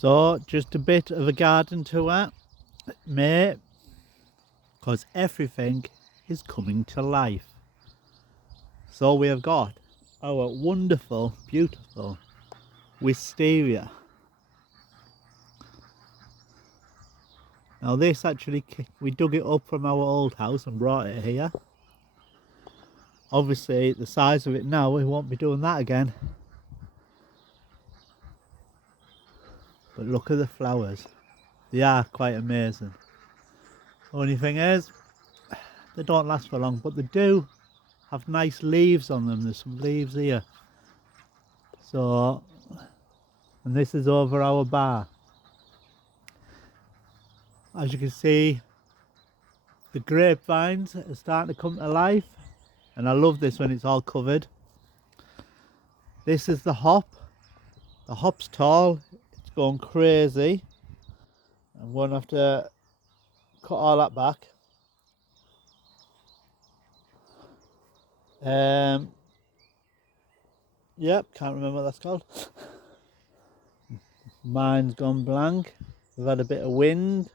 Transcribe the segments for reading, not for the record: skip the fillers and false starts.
So just a bit of a garden tour, mate, because everything is coming to life. So we have got our wonderful, beautiful wisteria. Now this actually, we dug it up from our old house and brought it here. Obviously the size of it now, we won't be doing that again. But look at the flowers. They are quite amazing. Only thing is, they don't last for long, but they do have nice leaves on them. There's some leaves here. So, and this is over our bar. As you can see, the grapevines are starting to come to life, and I love this when it's all covered. This is the hop. The hop's tall, it's going crazy. I'm going to have to cut all that back. Yep, can't remember what that's called. Mine's gone blank. We've had a bit of wind.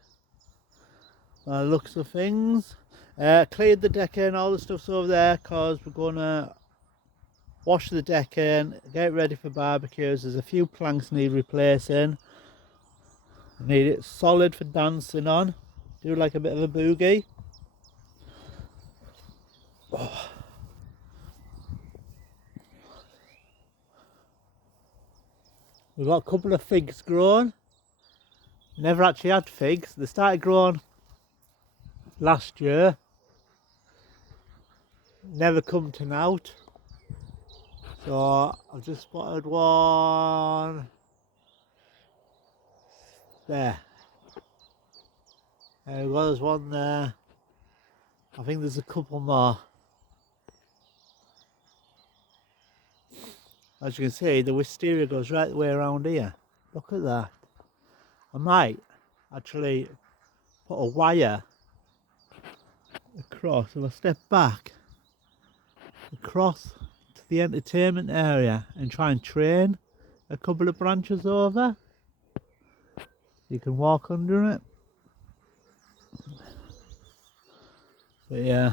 Looks of things. Cleared the decking and all the stuff's over there because we're going to wash the decking, get ready for barbecues. There's a few planks need replacing. I need it solid for dancing on. Do like a bit of a boogie. Oh. We've got a couple of figs growing. Never actually had figs. They started growing last year. Never come to naught. So I've just spotted one there. There was one there. I think there's a couple more. As you can see, the wisteria goes right the way around here. Look at that. I might actually put a wire across, if I step back, across to the entertainment area and try and train a couple of branches over. You can walk under it. But yeah,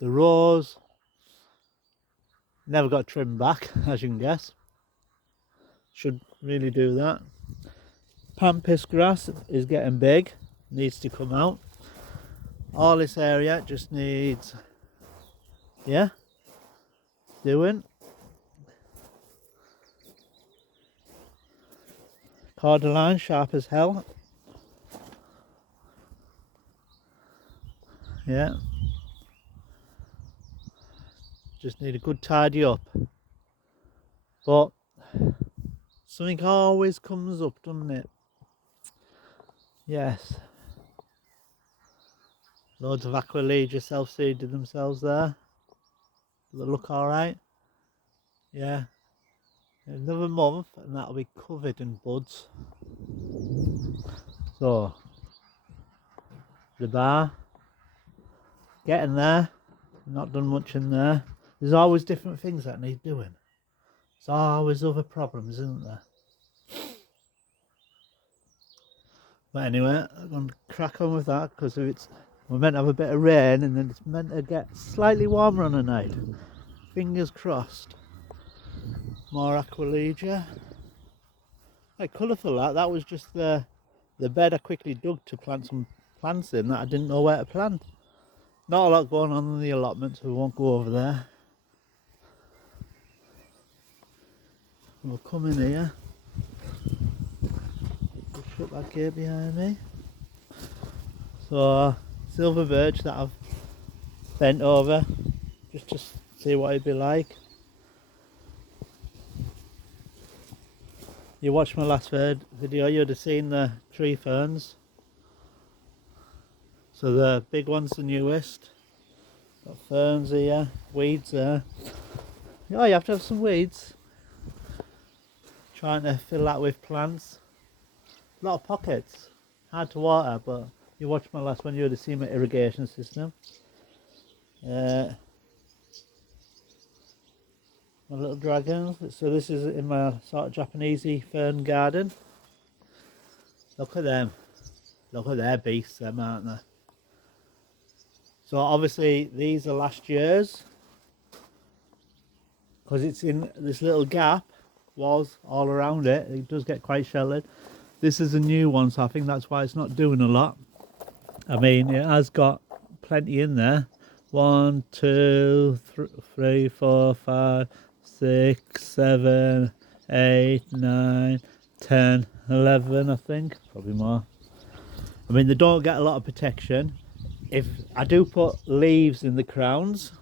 the rose never got trimmed back, as you can guess. Should really do that. Pampas grass is getting big, needs to come out. All this area just needs, yeah, doing. Cordyline, sharp as hell. Yeah. Just need a good tidy up. But something always comes up, doesn't it? Yes. Loads of Aquilegia self-seeded themselves there. They look alright. Yeah. Another month and that'll be covered in buds. So, the bar. Getting there. Not done much in there. There's always different things that need doing. There's always other problems, isn't there? But anyway, I'm going to crack on with that because we're meant to have a bit of rain and then it's meant to get slightly warmer on the night. Fingers crossed. More Aquilegia. Quite colourful that was just the bed I quickly dug to plant some plants in that I didn't know where to plant. Not a lot going on in the allotment, so we won't go over there. We'll come in here. Shut that gate behind me. So, silver birch that I've bent over just to see what it'd be like. You watched my last video, you'd have seen the tree ferns. So the big one's the newest. Got ferns here, weeds there. Oh, you have to have some weeds. Trying to fill that with plants. A lot of pockets. Hard to water, but you watched my last one, you would have seen my irrigation system. My little dragons. So this is in my sort of Japanesey fern garden. Look at them. Look at their beasts, them, aren't they? So obviously these are last year's, because it's in this little gap, was all around it. It does get quite sheltered. This is a new one, so I think that's why it's not doing a lot. I mean, it has got plenty in there. 1, 2, 3, 4, 5, 6, 7, 8, 9, 10, 11, I think. Probably more. I mean, they don't get a lot of protection. If I do put leaves in the crowns,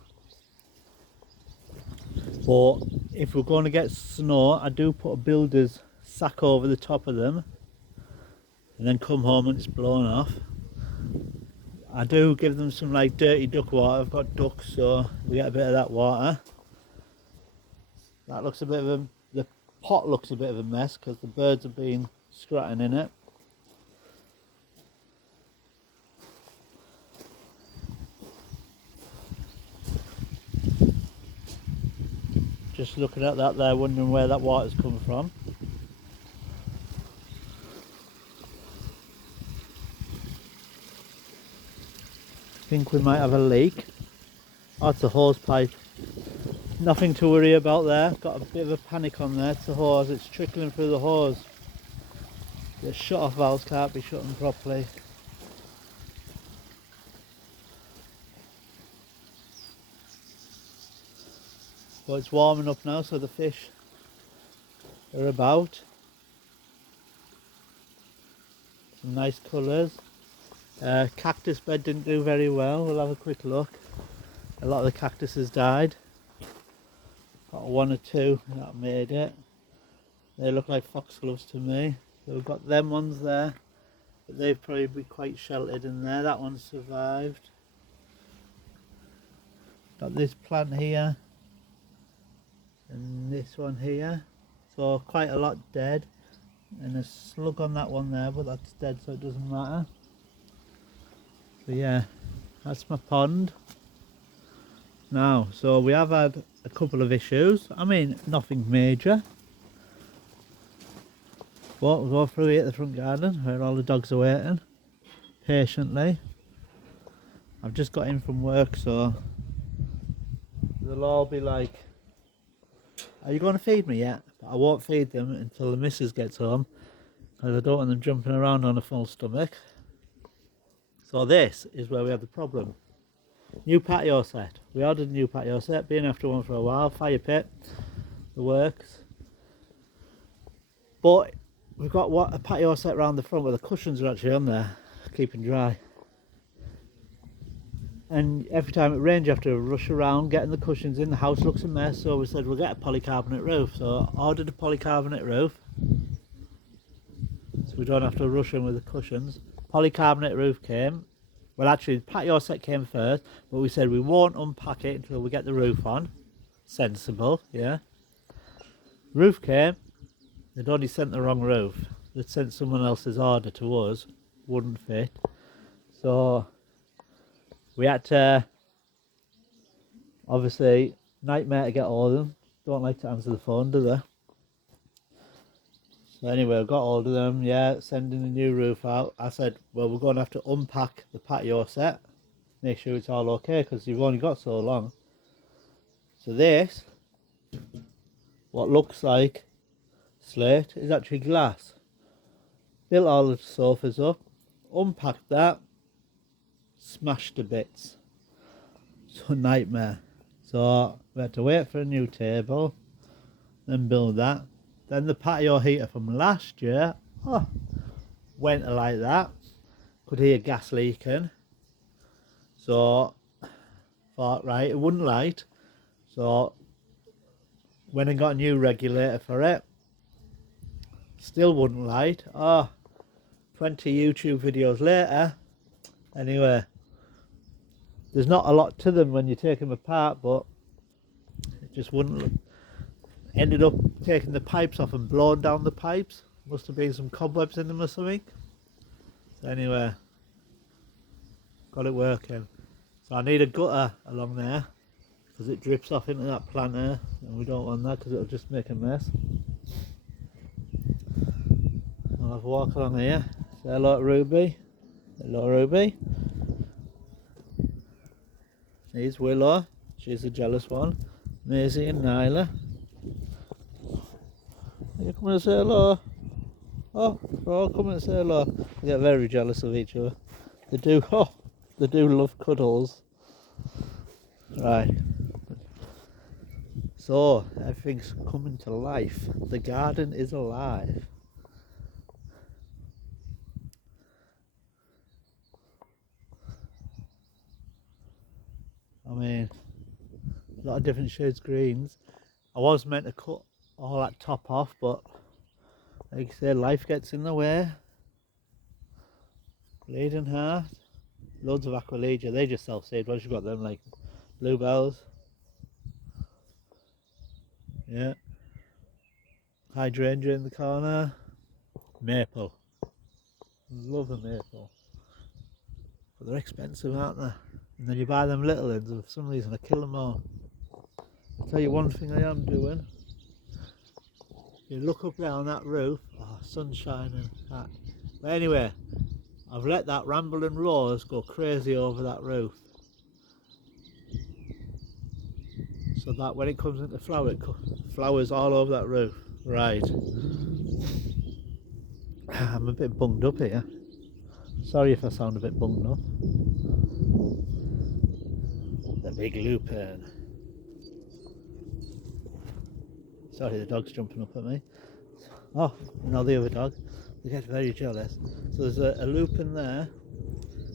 but if we're going to get snow, I do put a builder's sack over the top of them and then come home and it's blown off. I do give them some like dirty duck water. I've got ducks, so we get a bit of that water. That looks a bit of a, the pot looks a bit of a mess because the birds have been scratching in it. Just looking at that there, wondering where that water's coming from. I think we might have a leak. Oh, it's a hose pipe. Nothing to worry about there. Got a bit of a panic on there. It's a hose, it's trickling through the hose. The shut-off valves can't be shutting properly. But it's warming up now, so the fish are about. Some nice colours. Cactus bed didn't do very well. We'll have a quick look. A lot of the cactuses died. Got 1 or 2 that made it. They look like foxgloves to me. So we've got them ones there, but they've probably be quite sheltered in there. That one survived. Got this plant here and this one here, so quite a lot dead, and a slug on that one there, but that's dead, so it doesn't matter. So yeah, that's my pond now. So we have had a couple of issues. I mean, nothing major, but we'll go through here at the front garden where all the dogs are waiting patiently. I've just got in from work, so they'll all be like, "Are you going to feed me yet?" But I won't feed them until the missus gets home, because I don't want them jumping around on a full stomach. So this is where we have the problem. New patio set. We ordered a new patio set, been after one for a while. Fire pit, the works. But we've got a patio set around the front where the cushions are actually on there, keeping dry. And every time it rains you have to rush around getting the cushions in. The house looks a mess, so we said we'll get a polycarbonate roof. So I ordered a polycarbonate roof, so we don't have to rush in with the cushions. Polycarbonate roof came. Well, actually the patio set came first, but we said we won't unpack it until we get the roof on. Sensible, yeah. Roof came. They'd only sent the wrong roof. They'd sent someone else's order to us. Wouldn't fit. So we had to, obviously, nightmare to get hold of them. Don't like to answer the phone, do they? So anyway, I got hold of them, yeah, sending the new roof out. I said, well, we're going to have to unpack the patio set, make sure it's all okay, because you've only got so long. So this, what looks like slate, is actually glass. Built all the sofas up, unpacked that, smashed to bits. So nightmare. So we had to wait for a new table, then build that. Then the patio heater from last year, went like that. Could hear gas leaking. So thought, right, it wouldn't light. So went and got a new regulator for it. Still wouldn't light. 20 YouTube videos later. Anyway, there's not a lot to them when you take them apart, but it just wouldn't. Ended up taking the pipes off and blowing down the pipes. Must have been some cobwebs in them or something. So anyway, got it working. So I need a gutter along there, because it drips off into that planter, and we don't want that because it'll just make a mess. I'll have a walk along here. Say hello to Ruby. Hello, Ruby. Here's Willow. She's the jealous one. Maisie and Nyla. You come and say hello. Oh, they're all coming and say hello. They get very jealous of each other. They do. Oh, they do love cuddles. Right. So, everything's coming to life. The garden is alive. I mean, a lot of different shades of greens. I was meant to cut all that top off, but like I said, life gets in the way. Bleeding heart. Loads of Aquilegia. They just self-seed. Once you've got them, like bluebells. Yeah. Hydrangea in the corner. Maple. Love a maple. But they're expensive, aren't they? And then you buy them little ones, and for some reason I kill them all. I'll tell you one thing I am doing. You look up there on that roof. Oh, sun's shining. But anyway, I've let that rambling rose go crazy over that roof. So that when it comes into flower, it flowers all over that roof. Right. I'm a bit bunged up here. Sorry if I sound a bit bunged up. The big lupin. Sorry, the dog's jumping up at me. Oh, no, the other dog. They get very jealous. So there's a lupin there,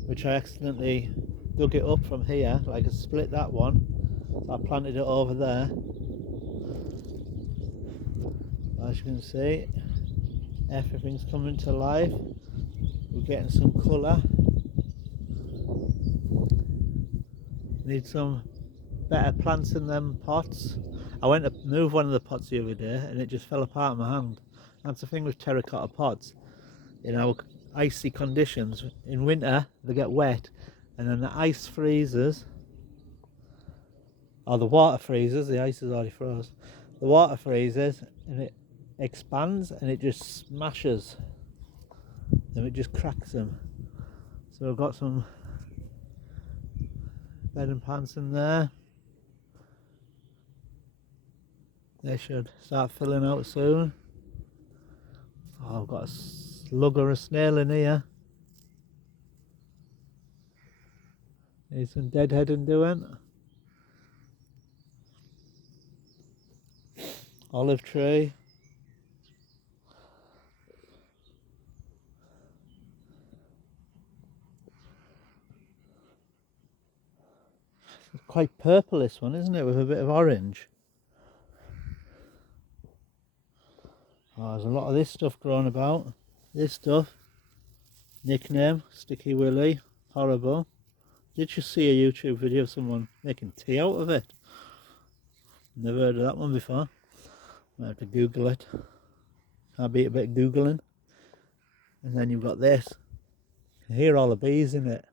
which I accidentally dug it up from here, like I split that one. So I planted it over there. As you can see, everything's coming to life. We're getting some colour. Need some better plants in them pots. I went to move one of the pots the other day and it just fell apart in my hand. That's the thing with terracotta pots. In our icy conditions, in winter they get wet and then the ice freezes, or the water freezes, the ice is already froze. The water freezes and it expands and it just smashes them, it just cracks them. So I've got some bedding plants in there. They should start filling out soon. Oh, I've got a slug or a snail in here. Need some deadheading doing. Olive tree. It's quite purple, this one, isn't it, with a bit of orange. Oh, there's a lot of this stuff growing about. This stuff. Nickname, Sticky Willy. Horrible. Did you see a YouTube video of someone making tea out of it? Never heard of that one before. Might have to Google it. Can't beat a bit of Googling. And then you've got this. You can hear all the bees in it.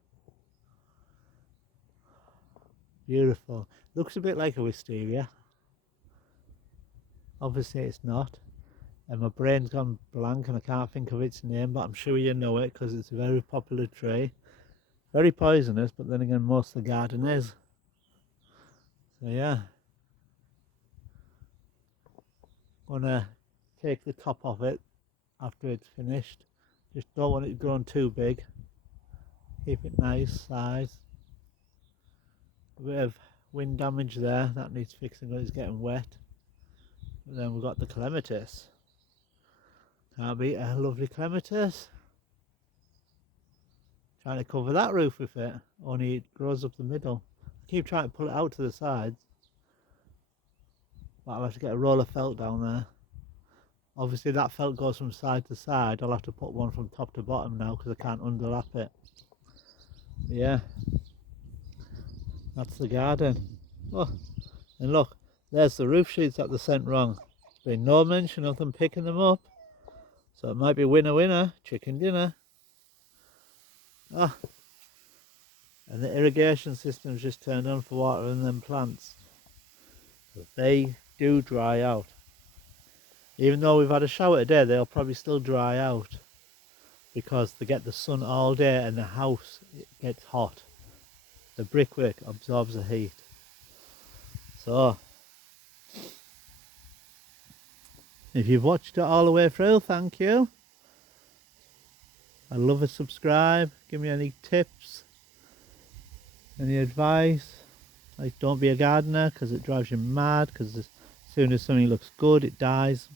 Beautiful. Looks a bit like a wisteria. Obviously it's not. And my brain's gone blank and I can't think of its name, but I'm sure you know it because it's a very popular tree. Very poisonous, but then again most of the garden is. So yeah. Gonna take the top off it after it's finished. Just don't want it grown too big. Keep it nice size. A bit of wind damage there, that needs fixing because it's getting wet. And then we've got the clematis. Can't beat a lovely clematis. Trying to cover that roof with it, only it grows up the middle. I keep trying to pull it out to the sides, but I'll have to get a roll of felt down there. Obviously that felt goes from side to side. I'll have to put one from top to bottom now because I can't underlap it. But yeah, that's the garden. Oh, and look, there's the roof sheets that they sent wrong. There's been no mention of them picking them up. So it might be winner winner, chicken dinner. Ah, and the irrigation system's just turned on for watering them plants. But they do dry out. Even though we've had a shower today, they'll probably still dry out. because they get the sun all day and the house gets hot. The brickwork absorbs the heat. So if you've watched it all the way through, thank you. I'd love a subscribe. Give me any tips, any advice. Like, don't be a gardener because it drives you mad, because as soon as something looks good it dies.